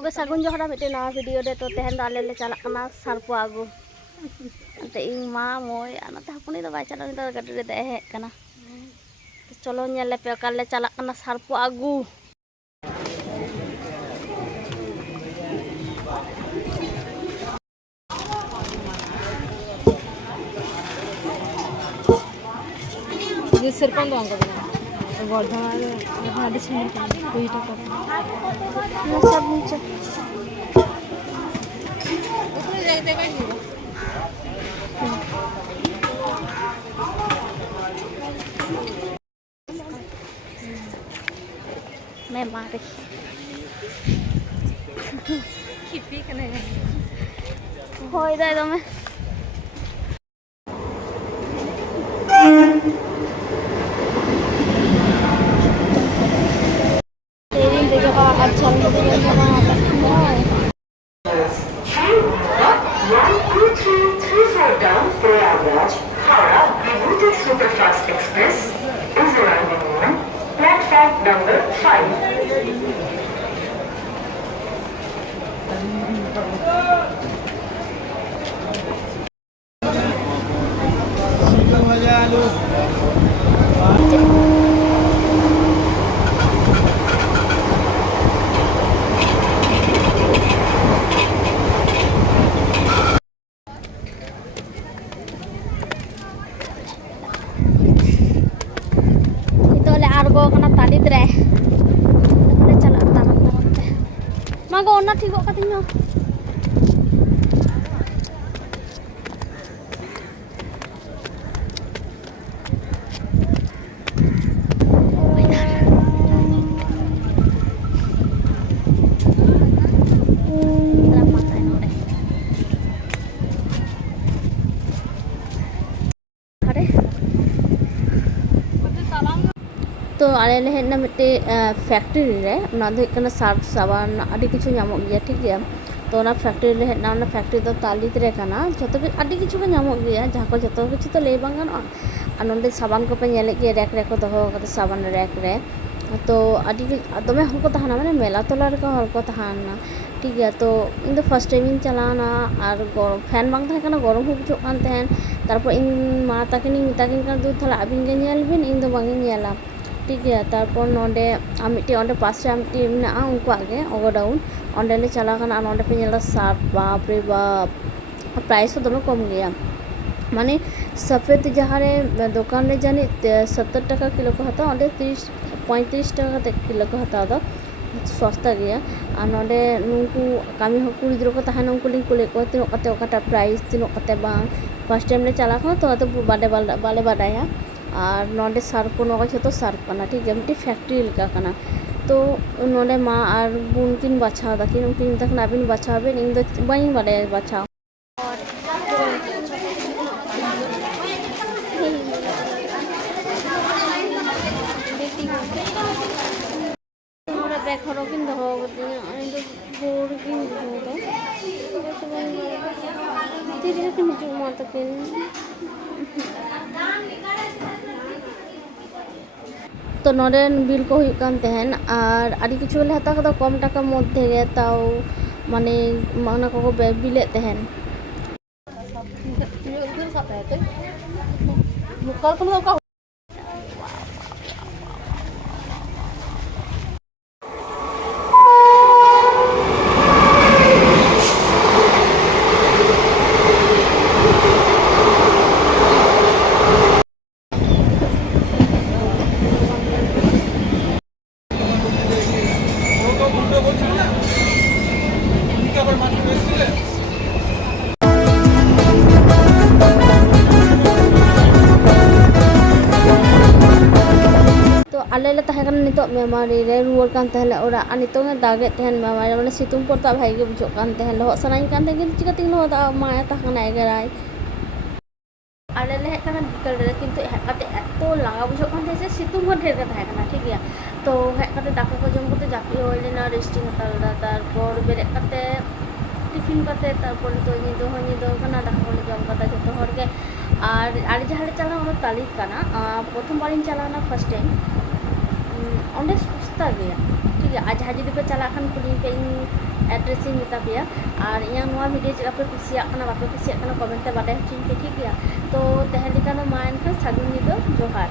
Okay सगुन जोहरा मिट्टे नवा video दे तो तेहन दो आले ले चला कना सारपो आगु ते इन मा मोय अनते हपुनी दो बाय चला नि दो गाड़ी रे दे हे कना तो चलो नेले पे काले चला कना सारपो आगु ये सिरपन दो अंक वर्धमान रे हाडी से दुईटा कर सब नीचे ऊपर जाके देखा ही मैं मारे खिपी कने होय दे दो मैं तेरी देखो अच्छा मुझे ये बना Superfast Express is arriving on platform number 5. आरगो कना तालिद रे चला तारम ते मागो ओना ठीक कतिनो तो आले ले हेना मिट्टे फैक्ट्री रे ना दो कना सर्फ साबान आदि किछु नामक गया ठीक गया तो ना फैक्ट्री ले हेना ना फैक्ट्री दो तालिद रे कना जतो के आदि किछु के नामक गया जहां को जतो किछु तो ले बांगन आ नोंडे साबान को पे नेले के रैक रैक को दहो कते साबान रैक रे तो आदि दमे हल को तहाना माने मेला तोला रे को हल को तहाना ठीक गया तो इन दो फर्स्ट टाइम इन चलाना और गरम फैन बांग थाय कना गरम हो बुझो कान तहन तारपर इन मा ताकिनी मिताकिन का दू थाला अबिन गे नेल बिन इन दो बांगी नेला ठीक है तारपर नोंडे आमिटी ओंडे पास रे आमिटी मेना उनको आगे ओगोडाउन ओंडे ले चला कना ओंडे पे नेला सार्फ बाप रे बाप प्राइस तो दमे कम गया माने सफेद जहाँ रे दुकान रे जानी 70 टाका किलो को हता ओंडे 35 टाका तक किलो को हता दो सस्ता गया और नोंडे नुकु कामी हो कुड़ी द्रो को तहाना उनको लिंक कुले को तिनो कते ओकाटा प्राइस तिनो कते बांग फर्स्ट टाइम ले चला को तो बाले बाडाया और नोंडे सार्फ को नोगा छतो सार्फ कना ठीक है मिट्टी फैक्ट्री लगा कना तो नोंडे मा और बुन किन बाछाव दाकिन उनकिन तक नाबिन बाछावे इन दो बाई बाडे बाछाव बैग हरो किन दहो इन दो बोर्ड किन दहो तीन किन जो माता किन तो नोडे बिल को हुई कान तहन और आदि किछु ले हता कदा कम टाका मध्य गे ताओ माने माना को बिले तहन मुकल को का आले ले तहे नितो मेमारी रे रुवर कान तहले ओरा आ नितो ने दागे तहन मेमारी माने सितुम पर ता भाई गे बुझो कान तहन लो सनाइन कान तहन चिका तिंग लो दा माया ता खाना एगराय आले ले हेकना बिकल रे किंतु हेकाते एतो लांगा बुझो कान तहन से सितुम हो ढेर का तहे कना ठीक गया तो हेकाते दाका को जम करते जापि होइलेना रेस्टिंग हताल दा तारपर बेरे काते टिफिन काते तारपर तो नि दो कना दाका को जम काता जतो हर के और जहां चला ओनो तालित कना प्रथम बार इन चलाना फर्स्ट टाइम ओंडे सस्ता गया ठीक ᱜᱮᱭᱟ ᱟᱨ ᱡᱟᱦᱟᱸᱭ ᱡᱩᱫᱤ ᱯᱮ ᱪᱟᱞᱟᱜ ᱠᱷᱟᱱ ᱠᱩᱞᱤᱧ ᱯᱮ ᱤᱧ ᱮᱰᱨᱮᱥ ᱤᱧ ᱢᱮᱛᱟ ᱯᱮᱭᱟ ᱟᱨ ᱤᱧᱟᱹᱜ ᱱᱚᱣᱟ ᱵᱷᱤᱰᱤᱭᱳ ᱪᱮᱫ ᱯᱮ ᱠᱩᱥᱤᱭᱟᱜ ᱠᱟᱱᱟ ᱵᱟᱯᱮ ᱠᱩᱥᱤᱭᱟᱜ ᱠᱟᱱᱟ ᱠᱚᱢᱮᱱᱴ ᱛᱮ ᱵᱟᱰᱟᱭ ᱦᱚᱪᱚᱧ ᱯᱮ ᱴᱷᱤᱠ ᱜᱮᱭᱟ ᱛᱚ ᱛᱮᱦᱮᱧ ᱞᱮᱠᱟ ᱫᱚ ᱢᱟ ᱮᱱᱠᱷᱟᱱ ᱥᱟᱹᱜᱩᱱ ᱧᱤᱫᱟᱹ ᱡᱚᱦᱟᱨ